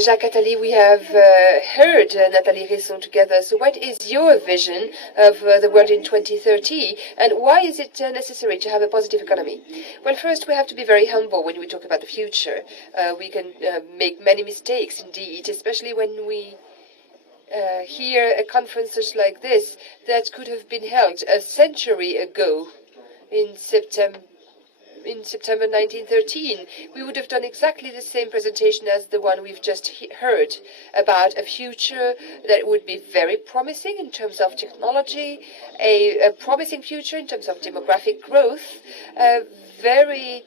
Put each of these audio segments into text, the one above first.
Jacques Attali, we have heard Nathalie Risson together. So what is your vision of the world in 2030, and why is it necessary to have a positive economy? Well, first, we have to be very humble when we talk about the future. We can make many mistakes, indeed, especially when we hear a conference such like this that could have been held a century ago in September 1913, we would have done exactly the same presentation as the one we've just heard about a future that would be very promising in terms of technology, a promising future in terms of demographic growth, a very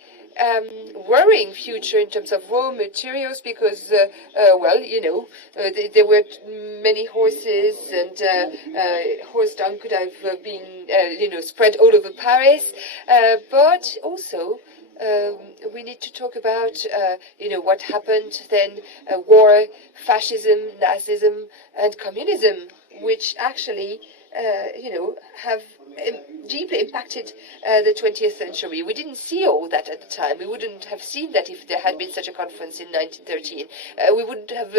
worrying future in terms of raw materials because, well, you know, there were many horses and horse dung could have been, you know, spread all over Paris. But also, we need to talk about, you know, what happened then, war, fascism, Nazism, and communism, which actually, you know, have deeply impacted the 20th century. We didn't see all that at the time. We wouldn't have seen that if there had been such a conference in 1913. We wouldn't have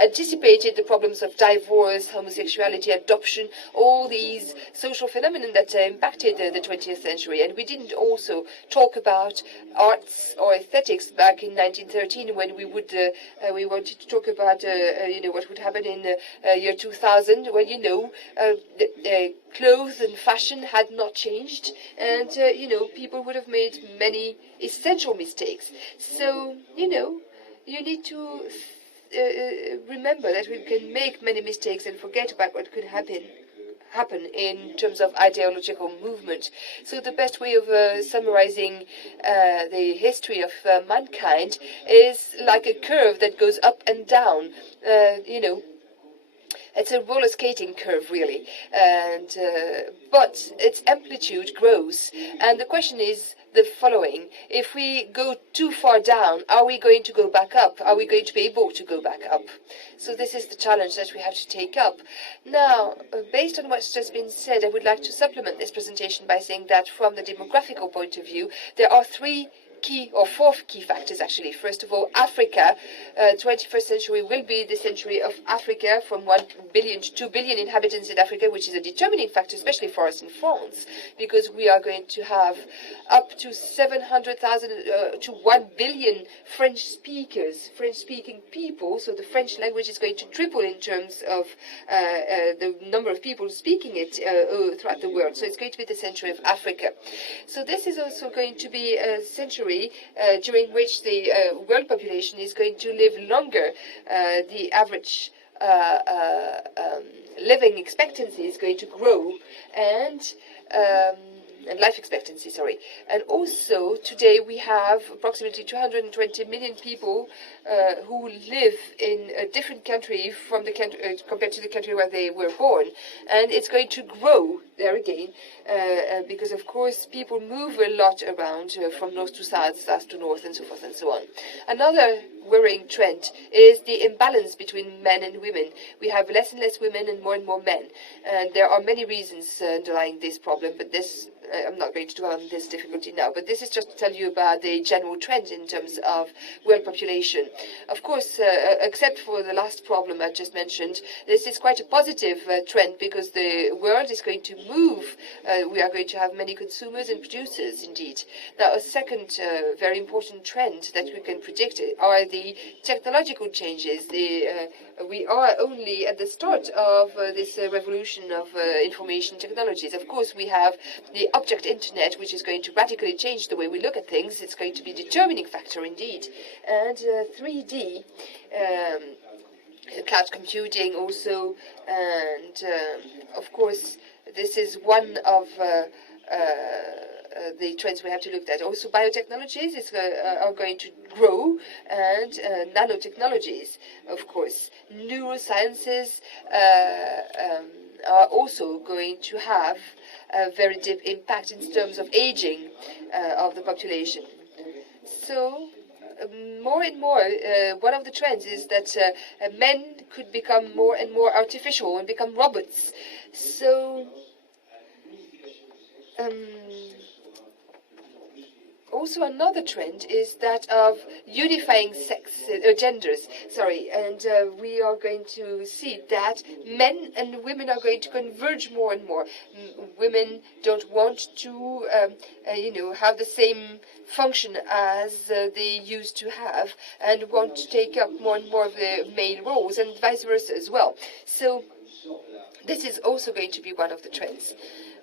anticipated the problems of divorce, homosexuality, adoption, all these social phenomena that impacted the 20th century. And we didn't also talk about arts or aesthetics back in 1913 when we wanted to talk about you know, what would happen in year 2000. Well, you know, clothes and fashion had not changed, and you know, people would have made many essential mistakes. So, you know, you need to remember that we can make many mistakes and forget about what could happen in terms of ideological movement. So the best way of summarizing the history of mankind is like a curve that goes up and down. You know, it's a roller skating curve, really, and but its amplitude grows. And the question is the following: if we go too far down, are we going to go back up? Are we going to be able to go back up? So this is the challenge that we have to take up. Now, based on what's just been said, I would like to supplement this presentation by saying that from the demographical point of view, there are four key factors, actually. First of all, Africa. 21st century will be the century of Africa, from 1 billion to 2 billion inhabitants in Africa, which is a determining factor, especially for us in France, because we are going to have up to 700,000 to 1 billion French-speaking people. So the French language is going to triple in terms of the number of people speaking it throughout the world. So it's going to be the century of Africa. So this is also going to be a century during which the world population is going to live longer. The average living expectancy is going to grow, and life expectancy, sorry. And also, today we have approximately 220 million people who live in a different country from the country compared to the country where they were born. And it's going to grow there again, because, of course, people move a lot around from north to south, south to north, and so forth and so on. Another worrying trend is the imbalance between men and women. We have less and less women and more men. And there are many reasons underlying this problem, but this I'm not going to dwell on this difficulty now, but this is just to tell you about the general trend in terms of world population. Of course, except for the last problem I just mentioned, this is quite a positive trend, because the world is going to move. We are going to have many consumers and producers, indeed. Now, a second very important trend that we can predict are the technological changes. We are only at the start of this revolution of information technologies. Of course, we have the object internet, which is going to radically change the way we look at things. It's going to be a determining factor indeed. And 3D, cloud computing also, and of course, this is one of the trends we have to look at. Also, biotechnologies are going to grow, and nanotechnologies, of course. Neurosciences are also going to have a very deep impact in terms of aging of the population. So, more and more, one of the trends is that men could become more and more artificial and become robots. So, Also, another trend is that of unifying genders. And we are going to see that men and women are going to converge more and more. Women don't want to, have the same function as they used to have, and want to take up more and more of the male roles, and vice versa as well. So this is also going to be one of the trends.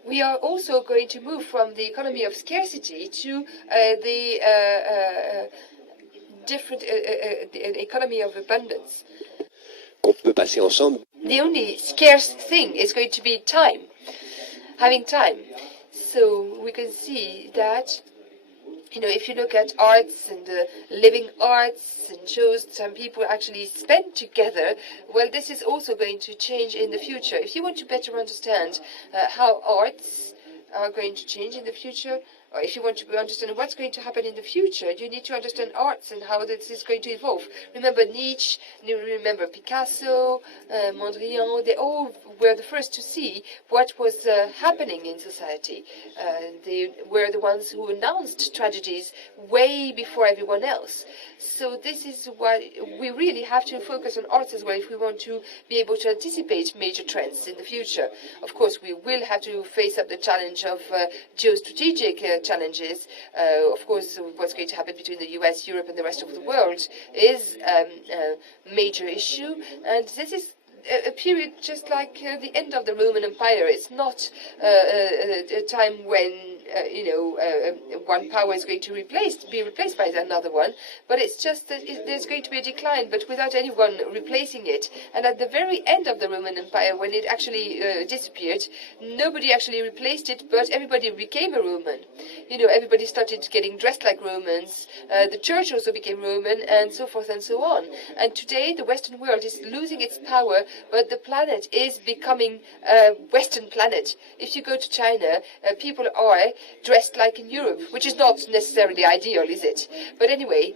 We are also going to move from the economy of scarcity to the different economy of abundance. The only scarce thing is going to be time, having time. So we can see that, if you look at arts and living arts and shows some people actually spend together, well, this is also going to change in the future. If you want to better understand how arts are going to change in the future, or if you want to understand what's going to happen in the future, you need to understand arts and how this is going to evolve. Remember Nietzsche, remember Picasso, Mondrian, they all were the first to see what was happening in society. They were the ones who announced tragedies way before everyone else. So this is why we really have to focus on arts as well if we want to be able to anticipate major trends in the future. Of course, we will have to face up the challenge of geostrategic challenges. Of course, what's going to happen between the US, Europe, and the rest of the world is a major issue. And this is a period just like the end of the Roman Empire. It's not a time when one power is going to be replaced by another one, but it's just that there's going to be a decline, but without anyone replacing it. And at the very end of the Roman Empire, when it actually disappeared, nobody actually replaced it, but everybody became a Roman. Everybody started getting dressed like Romans. The church also became Roman, and so forth and so on. And today, the Western world is losing its power, but the planet is becoming a Western planet. If you go to China, people are dressed like in Europe, which is not necessarily ideal, is it? But anyway,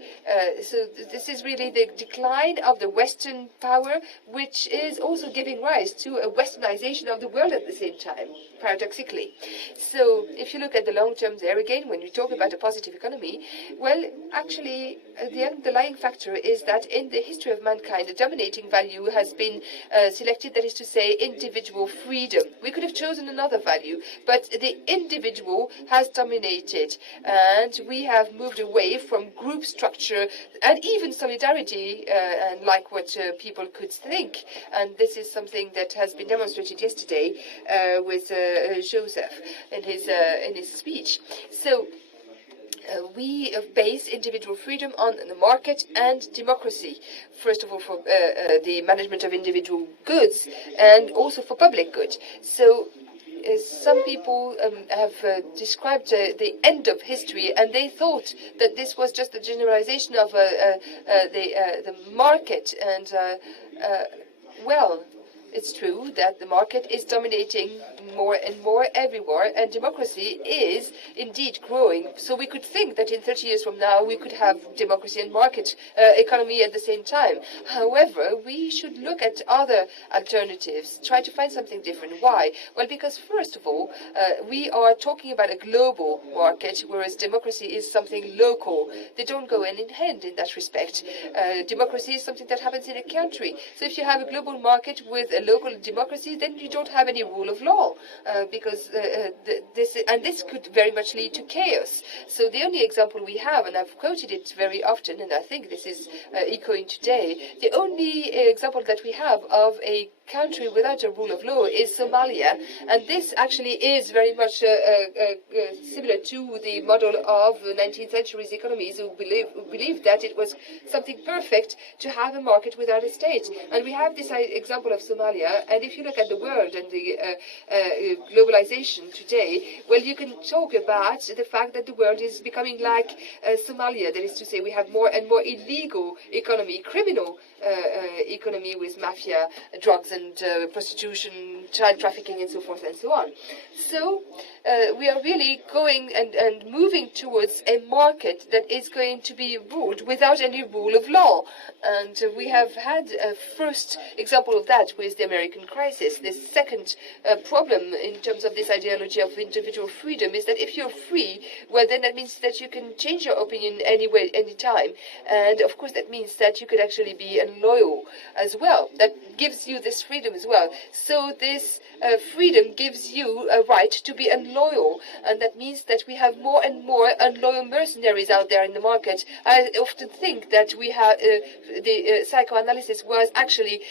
so this is really the decline of the Western power, which is also giving rise to a westernization of the world at the same time, paradoxically. So if you look at the long term there again, when we talk about a positive economy, well, actually, the underlying factor is that in the history of mankind, the dominating value has been selected, that is to say, individual freedom. We could have chosen another value, but the individual has dominated, and we have moved away from group structure and even solidarity, and like what people could think. And this is something that has been demonstrated yesterday with Joseph in his speech. So we base individual freedom on the market and democracy. First of all, for the management of individual goods, and also for public good. So some people have described the end of history, and they thought that this was just a generalization of the market. And well, it's true that the market is dominating more and more everywhere, and democracy is indeed growing. So we could think that in 30 years from now we could have democracy and market economy at the same time. However, we should look at other alternatives, try to find something different. Why? Well, because first of all, we are talking about a global market, whereas democracy is something local. They don't go hand in hand in that respect. Democracy is something that happens in a country. So if you have a global market with a local democracy, then you don't have any rule of law, because this could very much lead to chaos. So the only example we have, and I've quoted it very often, and I think this is echoing today, the only example that we have of a country without a rule of law is Somalia, and this actually is very much similar to the model of 19th century's economies who believed that it was something perfect to have a market without a state. And we have this example of Somalia, and if you look at the world and the globalization today, well, you can talk about the fact that the world is becoming like Somalia. That is to say, we have more and more illegal economy, criminal economy with mafia, drugs and prostitution, child trafficking, and so forth and so on. So we are really going and moving towards a market that is going to be ruled without any rule of law. And we have had a first example of that with the American crisis. The second problem in terms of this ideology of individual freedom is that if you're free, well, then that means that you can change your opinion anyway, anytime. And of course, that means that you could actually be unloyal as well. That gives you this freedom as well. So this freedom gives you a right to be unloyal. And that means that we have more and more unloyal mercenaries out there in the market. I often think that we have the psychoanalysis was actually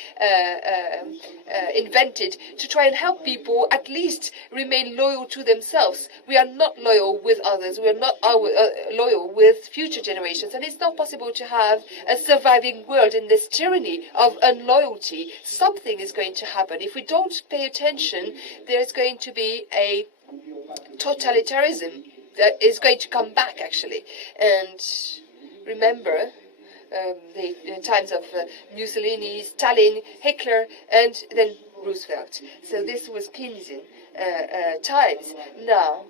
invented to try and help people at least remain loyal to themselves. We are not loyal with others. We are not loyal with future generations. And it's not possible to have a surviving world in this tyranny of unloyalty. Something is going to happen. If we don't pay attention, there's going to be a totalitarianism that is going to come back, actually. And remember the times of Mussolini, Stalin, Hitler, and then Roosevelt. So this was Keynesian times. Now,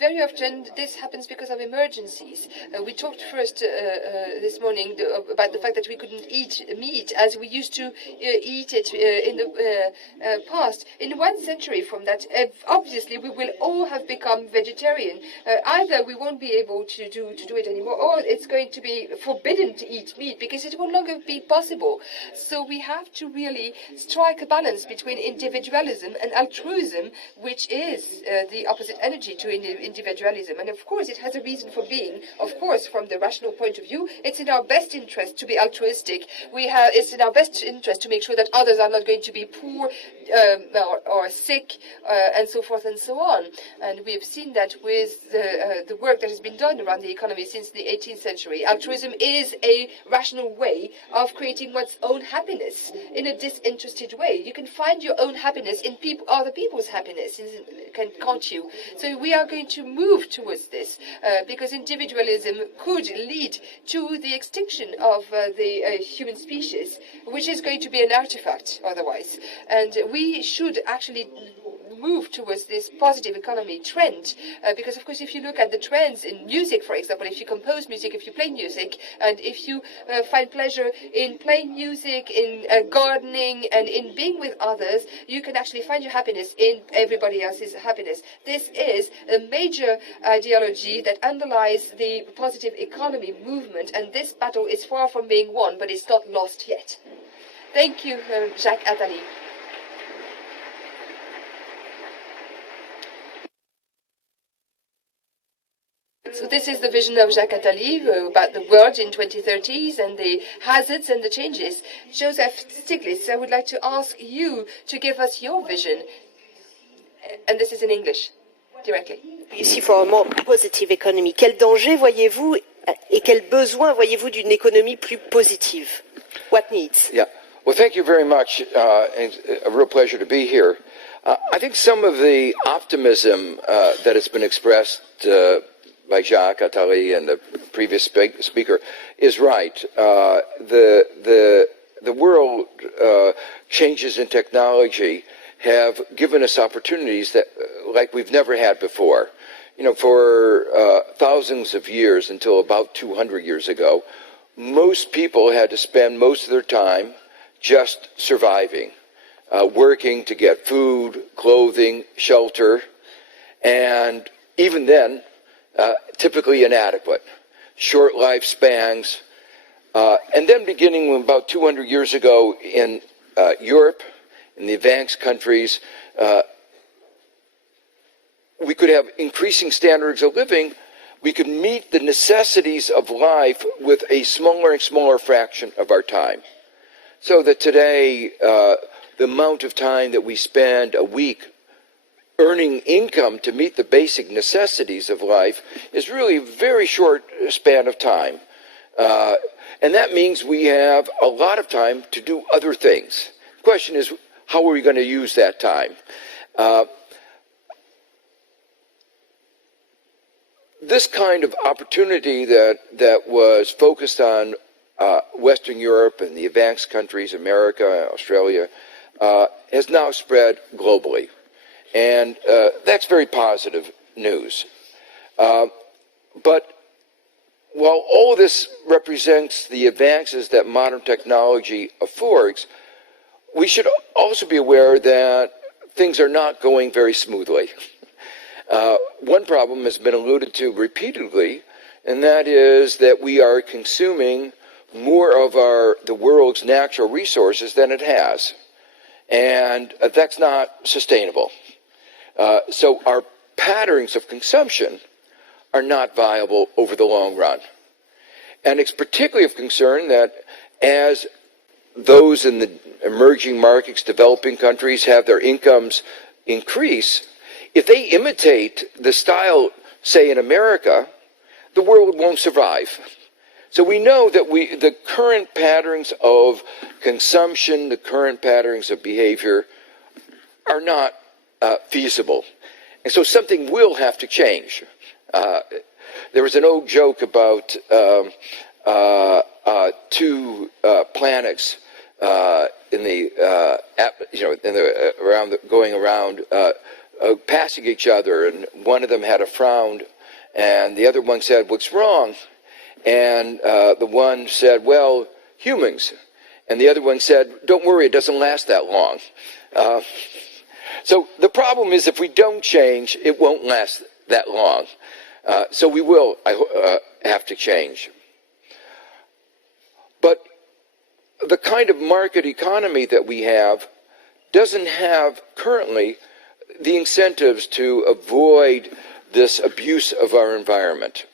very often this happens because of emergencies. We talked first this morning about the fact that we couldn't eat meat as we used to eat it in the past. In 1 century from that, obviously we will all have become vegetarian. Either we won't be able to do it anymore, or it's going to be forbidden to eat meat because it will no longer be possible. So we have to really strike a balance between individualism and altruism, which is the opposite energy to individualism. And of course, it has a reason for being. Of course, from the rational point of view, it's in our best interest to be altruistic. It's in our best interest to make sure that others are not going to be poor or sick, and so forth and so on. And we have seen that with the work that has been done around the economy since the 18th century. Altruism is a rational way of creating one's own happiness in a disinterested way. You can find your own happiness in other people's happiness, can't you? So we are going to move towards this because individualism could lead to the extinction of the human species, which is going to be an artifact otherwise. And we should actually move towards this positive economy trend because, of course, if you look at the trends in music, for example, if you compose music, if you play music, and if you find pleasure in playing music, in gardening, and in being with others, you can actually find your happiness in everybody else's happiness. This is a major ideology that underlies the positive economy movement, and this battle is far from being won, but it's not lost yet. Thank you, Jacques Attali. So this is the vision of Jacques Attali about the world in 2030s and the hazards and the changes. Joseph Stiglitz, I would like to ask you to give us your vision. And this is in English, directly. Ici, for a more positive economy. Quel danger voyez-vous et quel besoin voyez-vous d'une économie plus positive? What needs? Yeah. Well, thank you very much. It's a real pleasure to be here. I think some of the optimism that has been expressed by Jacques Attali and the previous speaker is right. The world changes in technology have given us opportunities that like we've never had before. You know, for thousands of years, until about 200 years ago, most people had to spend most of their time just surviving, working to get food, clothing, shelter, and even then, typically inadequate, short lifespans. And then beginning about 200 years ago in Europe, in the advanced countries, we could have increasing standards of living. We could meet the necessities of life with a smaller and smaller fraction of our time. So that today, the amount of time that we spend a week earning income to meet the basic necessities of life is really a very short span of time. And that means we have a lot of time to do other things. The question is, how are we going to use that time? This kind of opportunity that was focused on Western Europe and the advanced countries, America, Australia, has now spread globally. And that's very positive news. But while all this represents the advances that modern technology affords, we should also be aware that things are not going very smoothly. One problem has been alluded to repeatedly, and that is that we are consuming more of the world's natural resources than it has. And that's not sustainable. So our patterns of consumption are not viable over the long run. And it's particularly of concern that as those in the emerging markets, developing countries, have their incomes increase, if they imitate the style, say, in America, the world won't survive. So we know that the current patterns of consumption, the current patterns of behavior are not feasible. And so something will have to change. There was an old joke about two planets passing each other, and one of them had a frown, and the other one said, "What's wrong?" And the one said, "Well, humans." And the other one said, "Don't worry, it doesn't last that long." So the problem is, if we don't change, it won't last that long. So we will have to change. But the kind of market economy that we have doesn't have currently the incentives to avoid this abuse of our environment.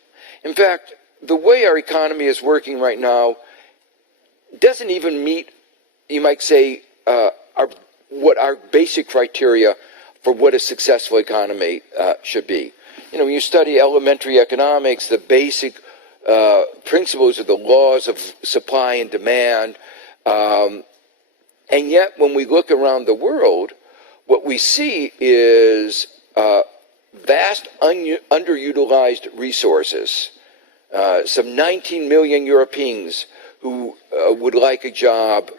In fact, the way our economy is working right now doesn't even meet, you might say, what our basic criteria for what a successful economy should be. You know, when you study elementary economics, the basic principles are the laws of supply and demand. And yet, when we look around the world, what we see is vast underutilized resources. Some 19 million Europeans who would like a job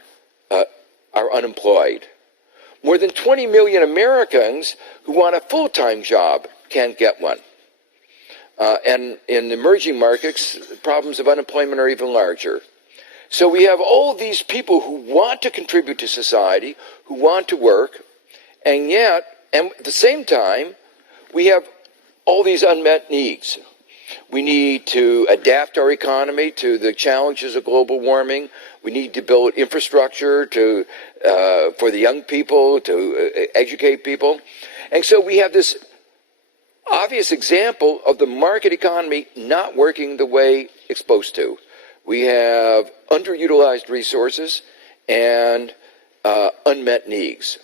are unemployed. More than 20 million Americans who want a full-time job can't get one. And in emerging markets, problems of unemployment are even larger. So we have all these people who want to contribute to society, who want to work, and yet, and at the same time, we have all these unmet needs. We need to adapt our economy to the challenges of global warming. We need to build infrastructure for the young people, to educate people. And so we have this obvious example of the market economy not working the way it's supposed to. We have underutilized resources and unmet needs.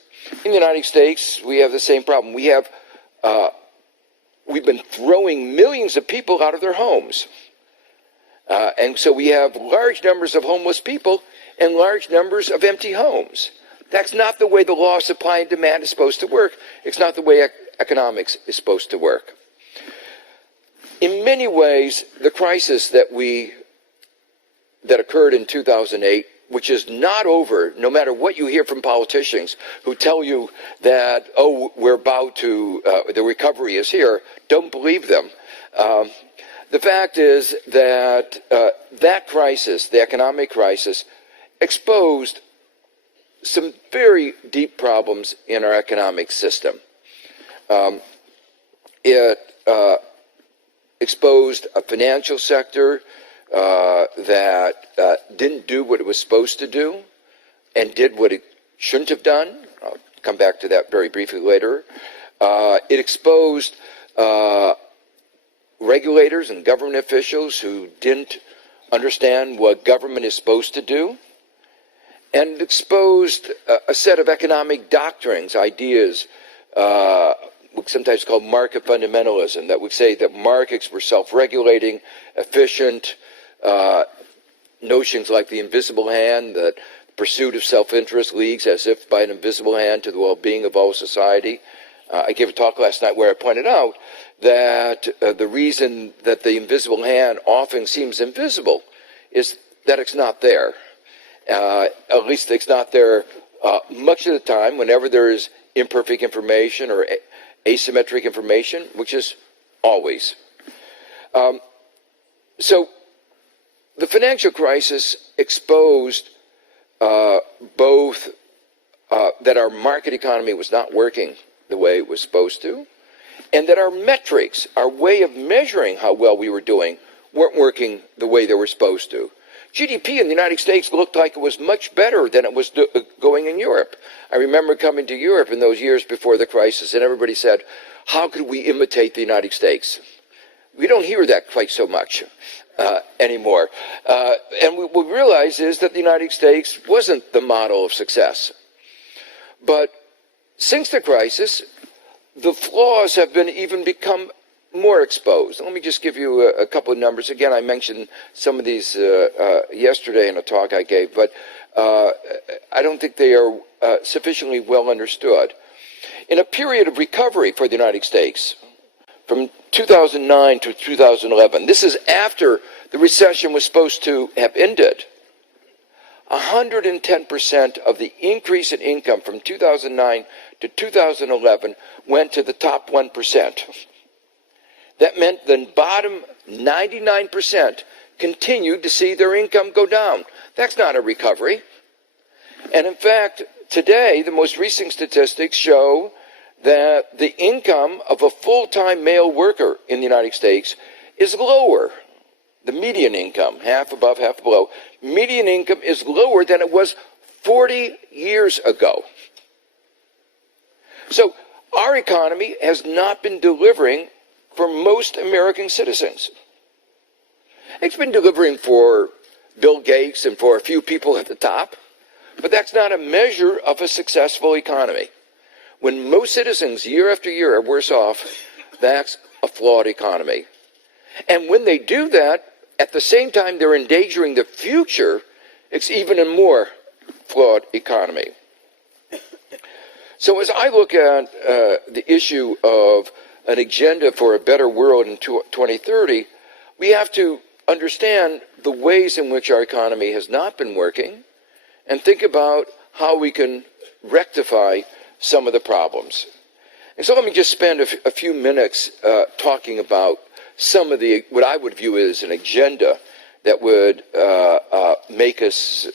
In the United States, we have the same problem. We've been throwing millions of people out of their homes. And so we have large numbers of homeless people and large numbers of empty homes. That's not the way the law of supply and demand is supposed to work. It's not the way economics is supposed to work. In many ways, the crisis that occurred in 2008, which is not over, no matter what you hear from politicians who tell you that, oh, we're about to, the recovery is here, don't believe them. The fact is that that crisis, the economic crisis, exposed some very deep problems in our economic system. It exposed a financial sector that didn't do what it was supposed to do and did what it shouldn't have done. I'll come back to that very briefly later. It exposed regulators and government officials who didn't understand what government is supposed to do, and it exposed a set of economic doctrines, ideas, sometimes called market fundamentalism, that would say that markets were self-regulating, efficient, notions like the invisible hand, that the pursuit of self-interest leads as if by an invisible hand to the well-being of all society. I gave a talk last night where I pointed out that the reason that the invisible hand often seems invisible is that it's not there. At least it's not there much of the time, whenever there is imperfect information or asymmetric information, which is always. So the financial crisis exposed both that our market economy was not working the way it was supposed to, and that our metrics, our way of measuring how well we were doing, weren't working the way they were supposed to. GDP in the United States looked like it was much better than it was going in Europe. I remember coming to Europe in those years before the crisis, and everybody said, how could we imitate the United States? We don't hear that quite so much anymore. And what we realize is that the United States wasn't the model of success. But since the crisis, the flaws have been even become more exposed. Let me just give you a couple of numbers. Again, I mentioned some of these yesterday in a talk I gave, but I don't think they are sufficiently well understood. In a period of recovery for the United States, from 2009 to 2011, this is after the recession was supposed to have ended, 110% of the increase in income from 2009 to 2011 went to the top 1%. That meant the bottom 99% continued to see their income go down. That's not a recovery. And in fact, today, the most recent statistics show that the income of a full-time male worker in the United States is lower. The median income, half above, half below, median income is lower than it was 40 years ago. So our economy has not been delivering for most American citizens. It's been delivering for Bill Gates and for a few people at the top, but that's not a measure of a successful economy. When most citizens, year after year, are worse off, that's a flawed economy. And when they do that, at the same time they're endangering the future, it's even a more flawed economy. So as I look at the issue of an agenda for a better world in 2030, we have to understand the ways in which our economy has not been working and think about how we can rectify some of the problems. And so let me just spend a few minutes talking about some of the, what I would view as an agenda that would make us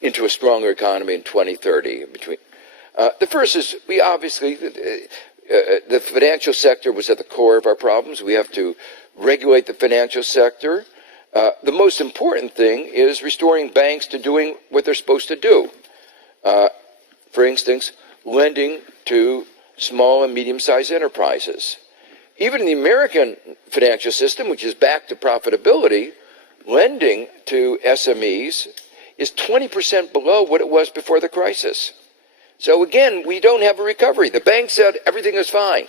into a stronger economy in 2030. The first is, we obviously, the financial sector was at the core of our problems. We have to regulate the financial sector. The most important thing is restoring banks to doing what they're supposed to do. For instance, lending to small and medium-sized enterprises. Even in the American financial system, which is back to profitability, lending to SMEs is 20% below what it was before the crisis. So again, we don't have a recovery. The bank said everything is fine.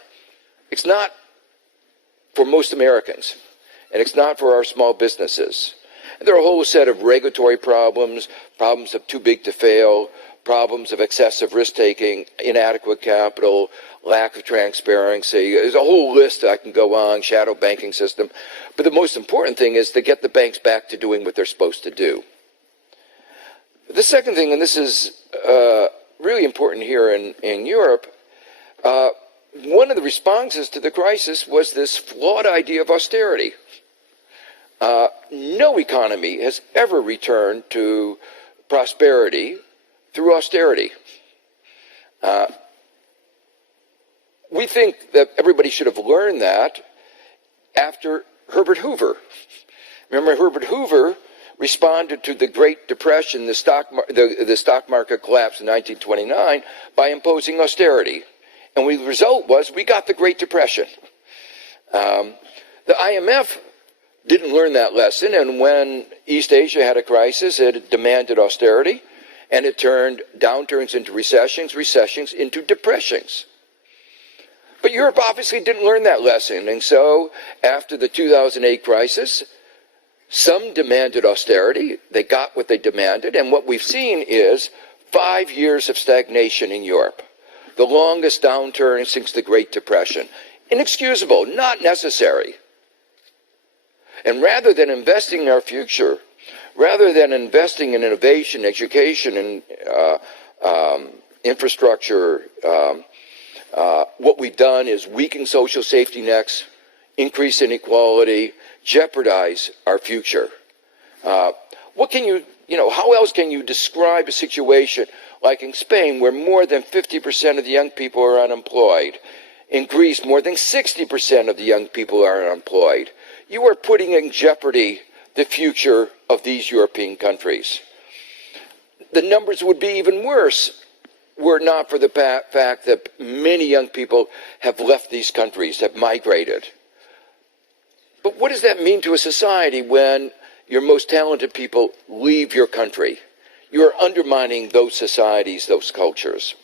It's not for most Americans, and it's not for our small businesses. And there are a whole set of regulatory problems, problems of too big to fail, problems of excessive risk-taking, inadequate capital, lack of transparency. There's a whole list I can go on, shadow banking system. But the most important thing is to get the banks back to doing what they're supposed to do. The second thing, and this is really important here in Europe, one of the responses to the crisis was this flawed idea of austerity. No economy has ever returned to prosperity through austerity. We think that everybody should have learned that after Herbert Hoover. Remember, Herbert Hoover responded to the Great Depression, the stock market collapse in 1929, by imposing austerity. And the result was we got the Great Depression. The IMF didn't learn that lesson, and when East Asia had a crisis, it demanded austerity, and it turned downturns into recessions, recessions into depressions. But Europe obviously didn't learn that lesson, and so after the 2008 crisis, some demanded austerity. They got what they demanded, and what we've seen is 5 years of stagnation in Europe, the longest downturn since the Great Depression. Inexcusable, not necessary. And rather than investing in our future, rather than investing in innovation, education, and infrastructure. What we've done is weaken social safety nets, increase inequality, jeopardize our future. What can how else can you describe a situation like in Spain, where more than 50% of the young people are unemployed? In Greece, more than 60% of the young people are unemployed. You are putting in jeopardy the future of these European countries. The numbers would be even worse were it not for the fact that many young people have left these countries, have migrated. But what does that mean to a society when your most talented people leave your country? You are undermining those societies, those cultures.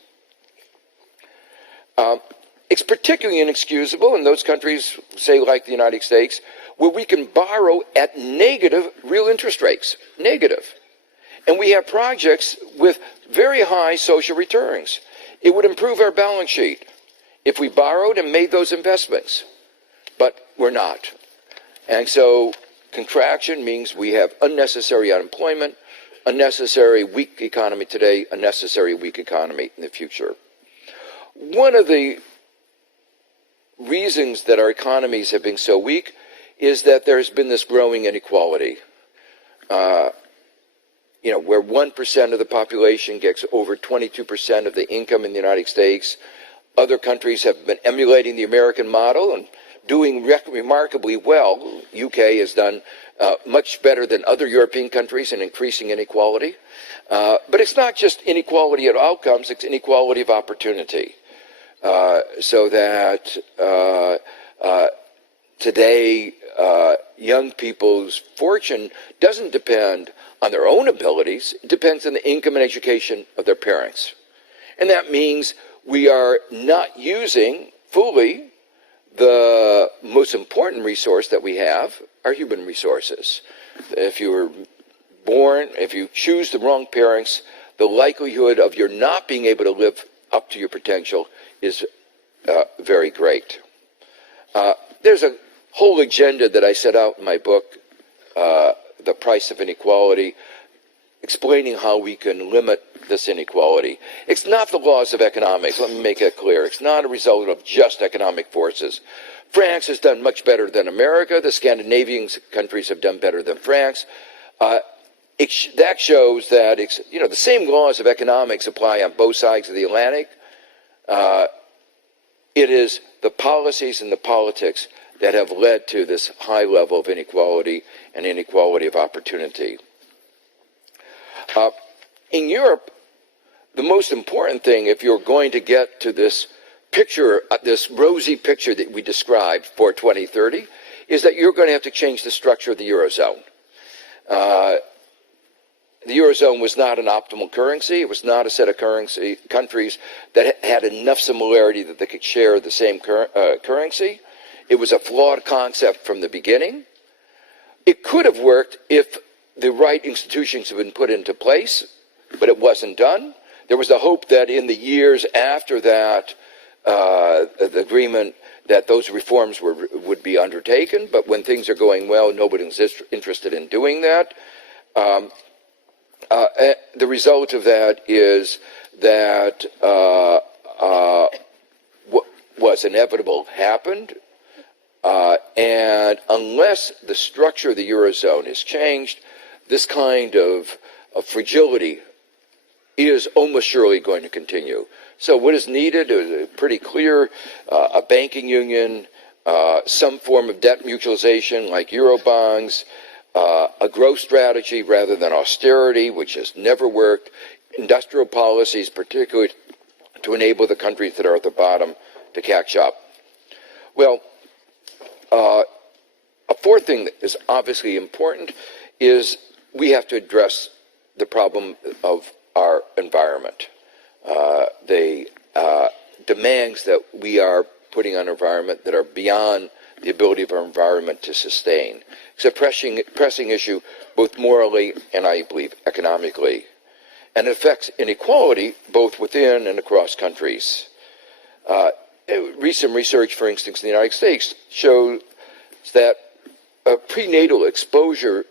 It's particularly inexcusable in those countries, say like the United States, where we can borrow at negative real interest rates, negative. And we have projects with very high social returns. It would improve our balance sheet if we borrowed and made those investments. But we're not. And so contraction means we have unnecessary unemployment, unnecessary weak economy today, unnecessary weak economy in the future. One of the reasons that our economies have been so weak is that there's been this growing inequality. Where 1% of the population gets over 22% of the income in the United States. Other countries have been emulating the American model and doing remarkably well. UK has done much better than other European countries in increasing inequality. But it's not just inequality of outcomes, it's inequality of opportunity. So that today young people's fortune doesn't depend on their own abilities, it depends on the income and education of their parents. And that means we are not using fully the most important resource that we have, our human resources. If you choose the wrong parents, the likelihood of your not being able to live up to your potential is very great. There's a whole agenda that I set out in my book, The Price of Inequality, explaining how we can limit this inequality. It's not the laws of economics, let me make that clear. It's not a result of just economic forces. France has done much better than America. The Scandinavian countries have done better than France. That shows that the same laws of economics apply on both sides of the Atlantic. It is the policies and the politics that have led to this high level of inequality and inequality of opportunity. In Europe, the most important thing, if you're going to get to this picture, this rosy picture that we described for 2030, is that you're going to have to change the structure of the Eurozone. The Eurozone was not an optimal currency. It was not a set of countries that had enough similarity that they could share the same currency. It was a flawed concept from the beginning. It could have worked if the right institutions had been put into place, but it wasn't done. There was a hope that in the years after that, the agreement, that those reforms would be undertaken, but when things are going well, nobody's interested in doing that. The result of that is that what was inevitable happened, and unless the structure of the Eurozone is changed, this kind of fragility is almost surely going to continue. So what is needed is pretty clear: a banking union, some form of debt mutualization like Eurobonds, a growth strategy rather than austerity, which has never worked, industrial policies, particularly to enable the countries that are at the bottom to catch up. Well, a fourth thing that is obviously important is we have to address the problem of our environment. The demands that we are putting on our environment that are beyond the ability of our environment to sustain. It's a pressing issue both morally and, I believe, economically. And it affects inequality both within and across countries. Recent research, for instance, in the United States shows that prenatal exposure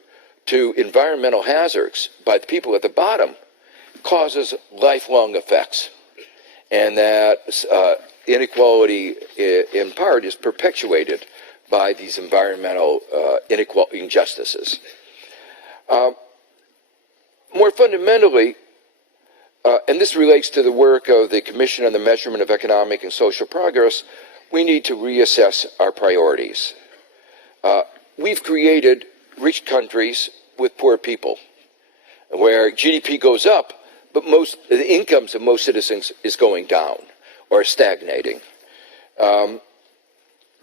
to environmental hazards by the people at the bottom causes lifelong effects, and that inequality, in part, is perpetuated by these environmental injustices. More fundamentally, and this relates to the work of the Commission on the Measurement of Economic and Social Progress, we need to reassess our priorities. We've created rich countries with poor people, where GDP goes up, but the incomes of most citizens is going down or stagnating.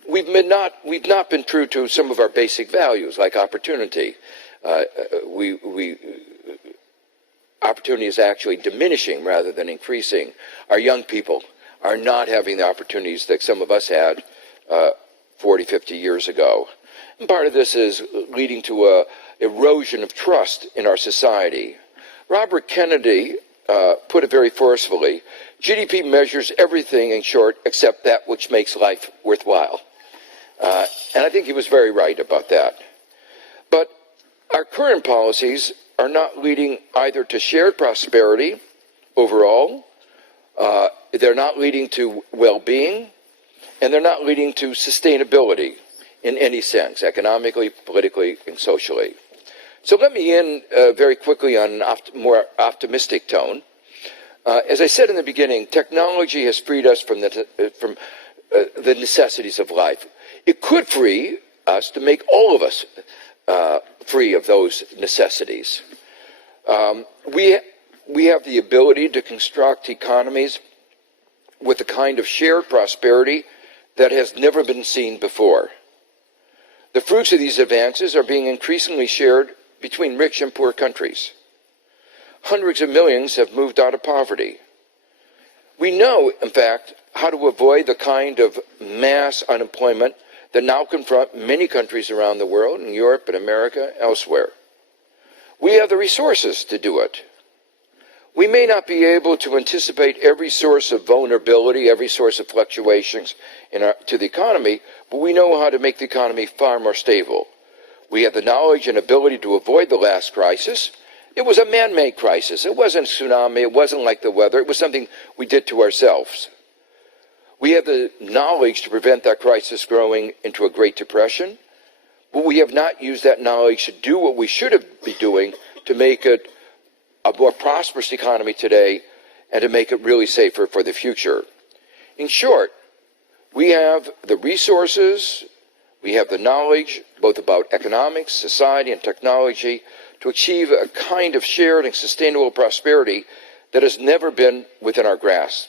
We've not been true to some of our basic values, like opportunity. Opportunity is actually diminishing rather than increasing. Our young people are not having the opportunities that some of us had 40, 50 years ago. And part of this is leading to a erosion of trust in our society. Robert Kennedy put it very forcefully: GDP measures everything, in short, except that which makes life worthwhile. And I think he was very right about that. But our current policies are not leading either to shared prosperity overall, they're not leading to well-being, and they're not leading to sustainability in any sense, economically, politically, and socially. So let me end very quickly on a more optimistic tone. As I said in the beginning, technology has freed us from the necessities of life. It could free us to make all of us free of those necessities. We have the ability to construct economies with a kind of shared prosperity that has never been seen before. The fruits of these advances are being increasingly shared between rich and poor countries. Hundreds of millions have moved out of poverty. We know, in fact, how to avoid the kind of mass unemployment that now confront many countries around the world, in Europe and America, elsewhere. We have the resources to do it. We may not be able to anticipate every source of vulnerability, every source of fluctuations to the economy, but we know how to make the economy far more stable. We have the knowledge and ability to avoid the last crisis. It was a man-made crisis. It wasn't a tsunami. It wasn't like the weather. It was something we did to ourselves. We have the knowledge to prevent that crisis growing into a Great Depression, but we have not used that knowledge to do what we should be doing to make it a more prosperous economy today and to make it really safer for the future. In short, we have the resources, we have the knowledge, both about economics, society, and technology, to achieve a kind of shared and sustainable prosperity that has never been within our grasp.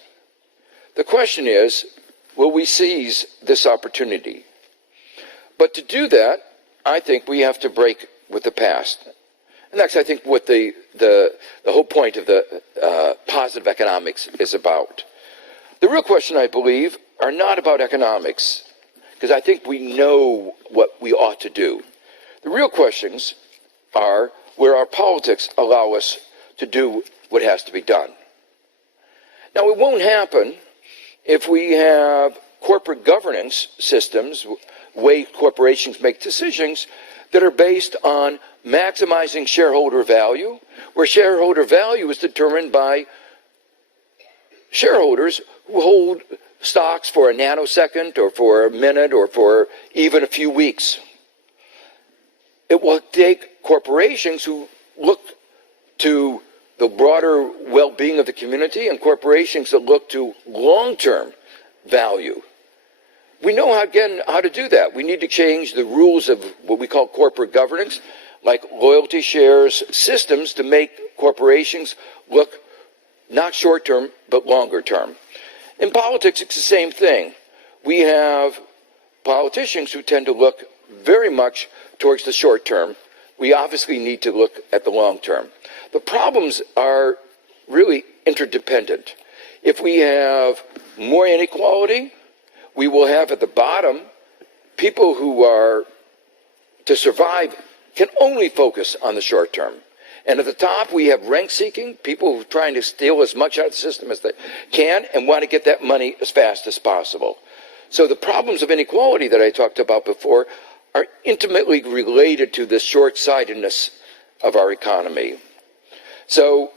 The question is, will we seize this opportunity? But to do that, I think we have to break with the past. And that's, I think, what the whole point of the positive economics is about. The real question, I believe, are not about economics, because I think we know what we ought to do. The real questions are where our politics allow us to do what has to be done. Now, it won't happen if we have corporate governance systems, way corporations make decisions, that are based on maximizing shareholder value, where shareholder value is determined by shareholders who hold stocks for a nanosecond or for a minute or for even a few weeks. It will take corporations who look to the broader well-being of the community and corporations that look to long-term value. We know how to do that. We need to change the rules of what we call corporate governance, like loyalty shares systems, to make corporations look not short-term, but longer-term. In politics, it's the same thing. We have politicians who tend to look very much towards the short term. We obviously need to look at the long term. The problems are really interdependent. If we have more inequality, we will have at the bottom people who are, to survive, can only focus on the short term. And at the top, we have rent-seeking, people who are trying to steal as much out of the system as they can and want to get that money as fast as possible. So the problems of inequality that I talked about before are intimately related to the short-sightedness of our economy. So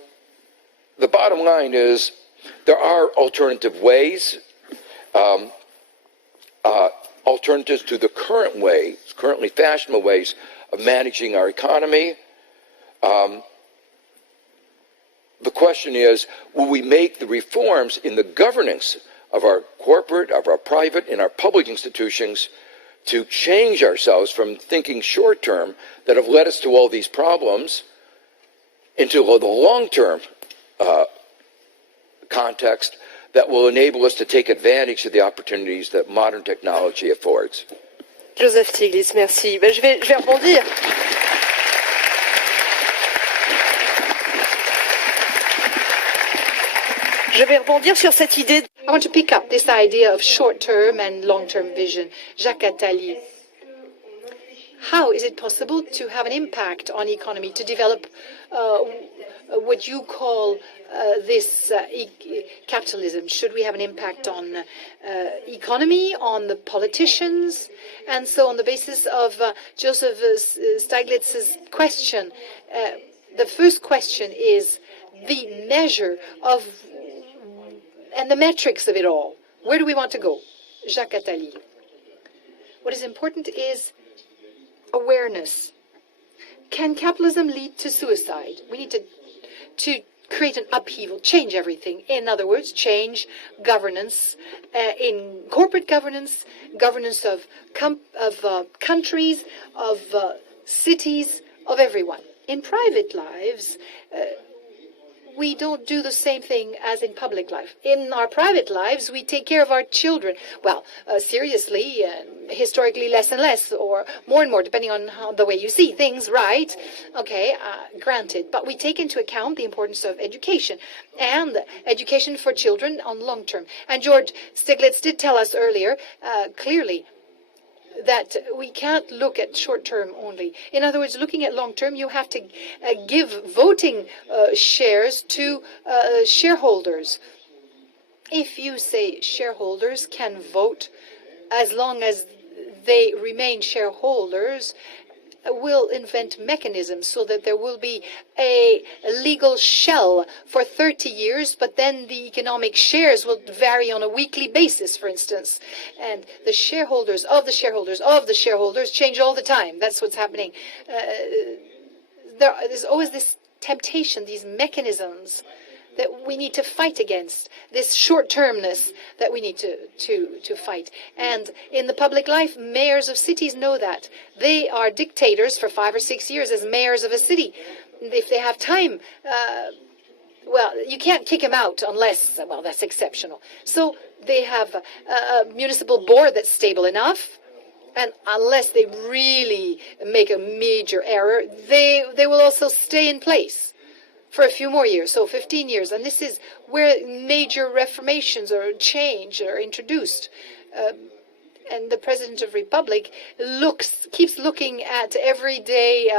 the bottom line is there are alternative ways, alternatives to the current ways, currently fashionable ways of managing our economy. The question is, will we make the reforms in the governance of our corporate, of our private, and our public institutions to change ourselves from thinking short-term that have led us to all these problems into the long-term context that will enable us to take advantage of the opportunities that modern technology affords. Joseph Stiglitz, merci. Je vais rebondir. Je vais rebondir sur cette idée. I want to pick up this idea of short-term and long-term vision. Jacques Attali. How is it possible to have an impact on the economy, to develop what you call this capitalism? Should we have an impact on economy, on the politicians? And so on the basis of Joseph Stiglitz's question, the first question is the measure of and the metrics of it all. Where do we want to go? Jacques Attali. What is important is awareness. Can capitalism lead to suicide? We need to create an upheaval, change everything. In other words, change governance, in corporate governance, governance of countries, of cities, of everyone. In private lives, we don't do the same thing as in public life. In our private lives, we take care of our children. Well, seriously, historically less and less, or more and more, depending on the way you see things, right? Okay, granted. But we take into account the importance of education, and education for children on long term. And George Stiglitz did tell us earlier, clearly, that we can't look at short-term only. In other words, looking at long-term, you have to give voting shares to shareholders. If you say shareholders can vote as long as they remain shareholders, will invent mechanisms so that there will be a legal shell for 30 years, but then the economic shares will vary on a weekly basis, for instance. And the shareholders of the shareholders of the shareholders change all the time. That's what's happening. There's always this temptation, these mechanisms that we need to fight against, this short-termness that we need to fight. And in the public life, mayors of cities know that. They are dictators for 5 or 6 years as mayors of a city. If they have time, well, you can't kick them out unless, well, that's exceptional. So they have a municipal board that's stable enough, and unless they really make a major error, they will also stay in place for a few more years, so 15 years. And this is where major reformations or change are introduced. And the President of the Republic keeps looking at everyday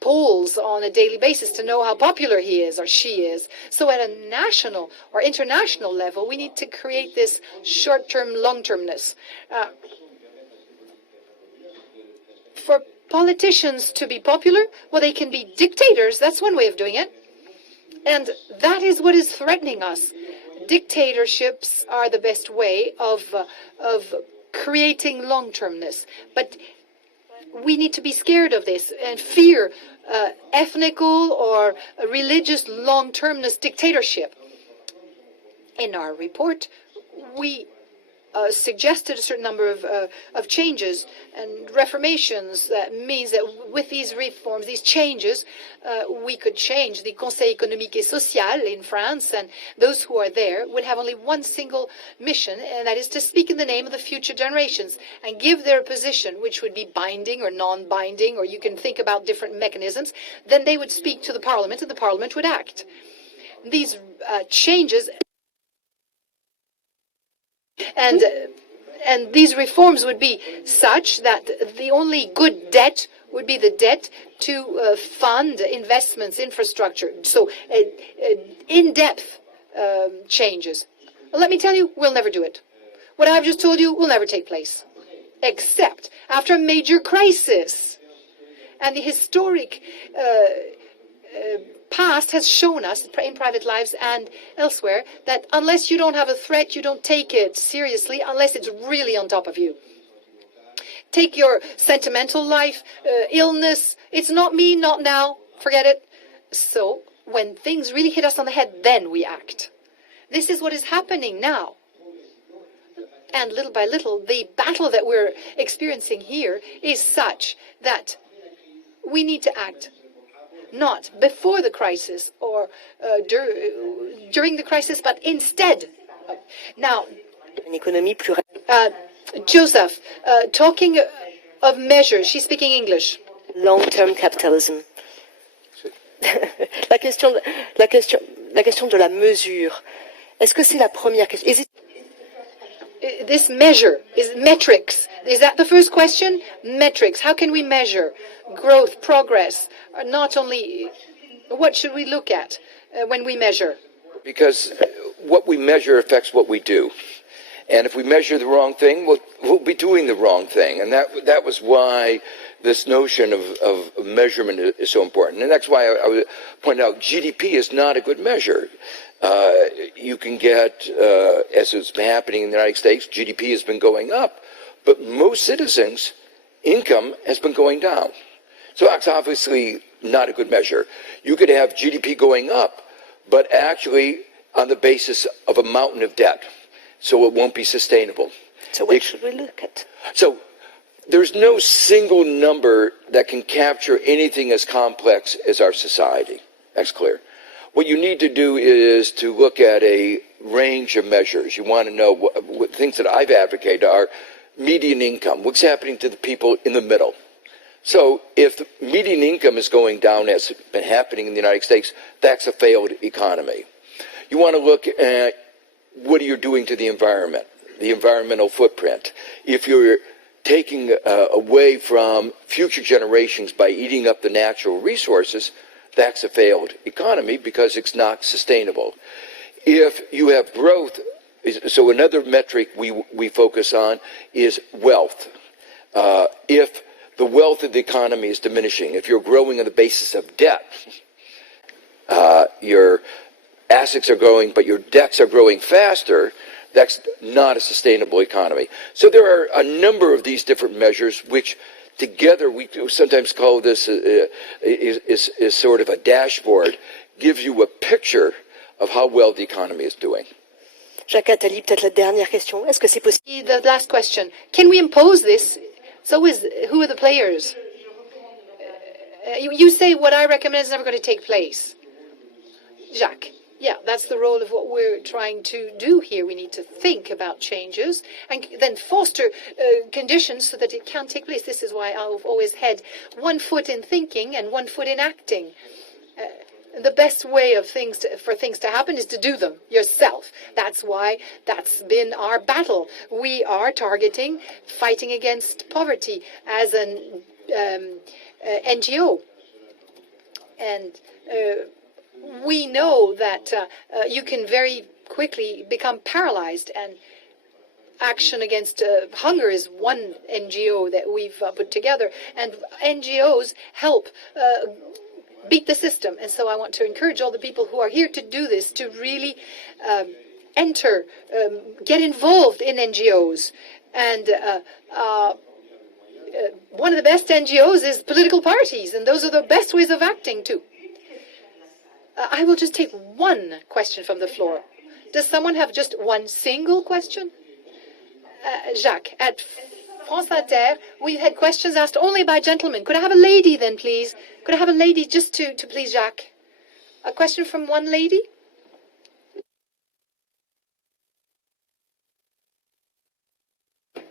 polls on a daily basis to know how popular he is or she is. So at a national or international level, we need to create this short-term, long-termness. For politicians to be popular, well, they can be dictators. That's one way of doing it. And that is what is threatening us. Dictatorships are the best way of creating long-termness. But we need to be scared of this and fear ethnical or religious long-termness dictatorship. In our report, we suggested a certain number of changes and reformations. That means that with these reforms, these changes, we could change the Conseil économique et social in France, and those who are there would have only one single mission, and that is to speak in the name of the future generations and give their position, which would be binding or non-binding, or you can think about different mechanisms. Then they would speak to the Parliament, and the Parliament would act. These changes and these reforms would be such that the only good debt would be the debt to fund investments, infrastructure. So in-depth changes. Let me tell you, we'll never do it. What I've just told you will never take place, except after a major crisis. And the historic past past has shown us, in private lives and elsewhere, that unless you don't have a threat, you don't take it seriously, unless it's really on top of you. Take your sentimental life, illness. It's not me, not now. Forget it. So when things really hit us on the head, then we act. This is what is happening now. And little by little, the battle that we're experiencing here is such that we need to act not before the crisis or during the crisis, but instead. Now, Joseph, talking of measures, she's speaking English. Long-term capitalism. La question de la mesure. Est-ce que c'est la première question? This measure is metrics. Is that the first question? Metrics. How can we measure growth, progress? Not only, what should we look at when we measure? Because what we measure affects what we do. And if we measure the wrong thing, we'll be doing the wrong thing. And that was why this notion of measurement is so important. And that's why I would point out GDP is not a good measure. You can get, as it's been happening in the United States, GDP has been going up, but most citizens' income has been going down. So that's obviously not a good measure. You could have GDP going up, but actually on the basis of a mountain of debt. So it won't be sustainable. So what should we look at? So there's no single number that can capture anything as complex as our society. That's clear. What you need to do is to look at a range of measures. You want to know what things that I've advocated are median income, what's happening to the people in the middle. So if the median income is going down, as has been happening in the United States, that's a failed economy. You want to look at what are you doing to the environment, the environmental footprint. If you're taking away from future generations by eating up the natural resources, that's a failed economy because it's not sustainable. If you have growth, so another metric we focus on is wealth. If the wealth of the economy is diminishing, if you're growing on the basis of debt, your assets are growing, but your debts are growing faster, that's not a sustainable economy. So there are a number of these different measures which together we sometimes call this is sort of a dashboard, gives you a picture of how well the economy is doing. Jacques Attali, peut-être la dernière question. Est-ce que c'est possible? The last question. Can we impose this? So who are the players? You say what I recommend is never going to take place. Jacques. Yeah, that's the role of what we're trying to do here. We need to think about changes and then foster conditions so that it can take place. This is why I've always had one foot in thinking and one foot in acting. The best way of for things to happen is to do them yourself. That's why that's been our battle. We are targeting fighting against poverty as an NGO. And we know that you can very quickly become paralyzed, and Action Against Hunger is one NGO that we've put together, and NGOs help beat the system. And so I want to encourage all the people who are here to do this, to really get involved in NGOs. And one of the best NGOs is political parties, and those are the best ways of acting too. I will just take one question from the floor. Does someone have just one single question? Jacques, at France Inter, we've had questions asked only by gentlemen. Could I have a lady then, please? Could I have a lady just to please Jacques? A question from one lady?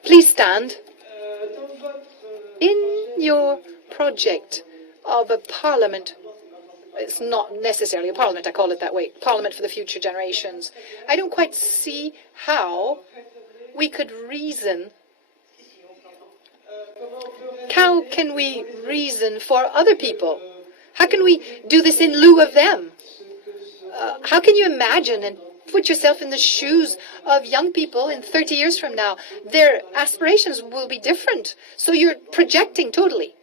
Please stand. In your project of a parliament, it's not necessarily a parliament, I call it that way, parliament for the future generations, I don't quite see how we could reason. How can we reason for other people? How can we do this in lieu of them? How can you imagine and put yourself in the shoes of young people in 30 years from now? Their aspirations will be different. So you're projecting totally.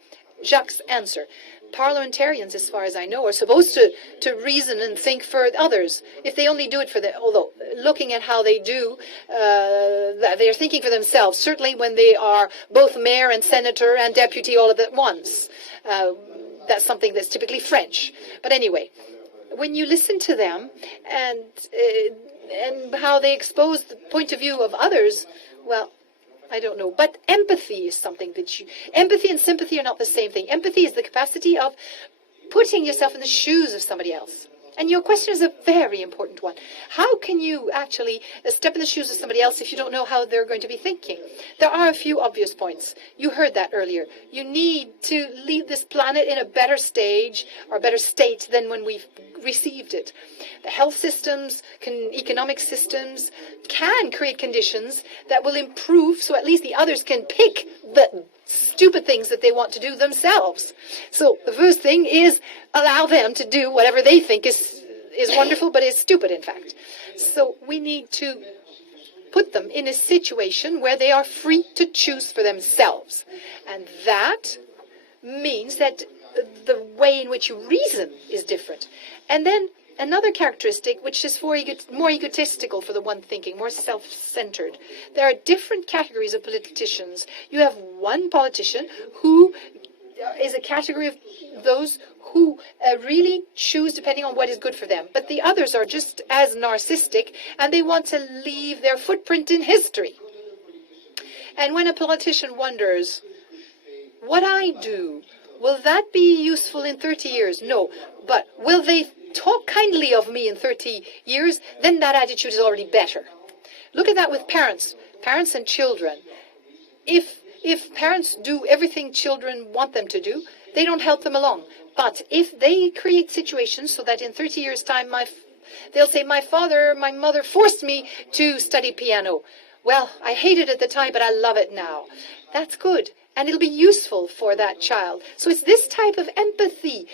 Jacques' answer. Parliamentarians, as far as I know, are supposed to reason and think for others. If they only do it for although looking at how they do, they are thinking for themselves, certainly when they are both mayor and senator and deputy all at once. That's something that's typically French. But anyway, when you listen to them and how they expose the point of view of others, well, I don't know. But empathy is something that empathy and sympathy are not the same thing. Empathy is the capacity of putting yourself in the shoes of somebody else. And your question is a very important one. How can you actually step in the shoes of somebody else if you don't know how they're going to be thinking? There are a few obvious points. You heard that earlier. You need to leave this planet in a better stage or better state than when we've received it. The health systems, economic systems can create conditions that will improve so at least the others can pick the stupid things that they want to do themselves. So the first thing is allow them to do whatever they think is wonderful, but is stupid, in fact. So we need to put them in a situation where they are free to choose for themselves. And that means that the way in which you reason is different. And then another characteristic, which is more egotistical for the one thinking, more self-centered. There are different categories of politicians. You have one politician who is a category of those who really choose depending on what is good for them. But the others are just as narcissistic, and they want to leave their footprint in history. And when a politician wonders, what I do, will that be useful in 30 years? No. But will they talk kindly of me in 30 years? Then that attitude is already better. Look at that with parents and children. If parents do everything children want them to do, they don't help them along. But if they create situations so that in 30 years' time, they'll say, my mother forced me to study piano. Well, I hated it at the time, but I love it now. That's good. And it'll be useful for that child. So it's this type of empathy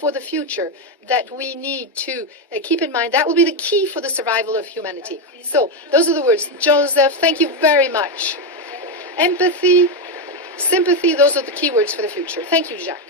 for the future that we need to keep in mind. That will be the key for the survival of humanity. So those are the words. Joseph, thank you very much. Empathy, sympathy, those are the key words for the future. Thank you, Jacques.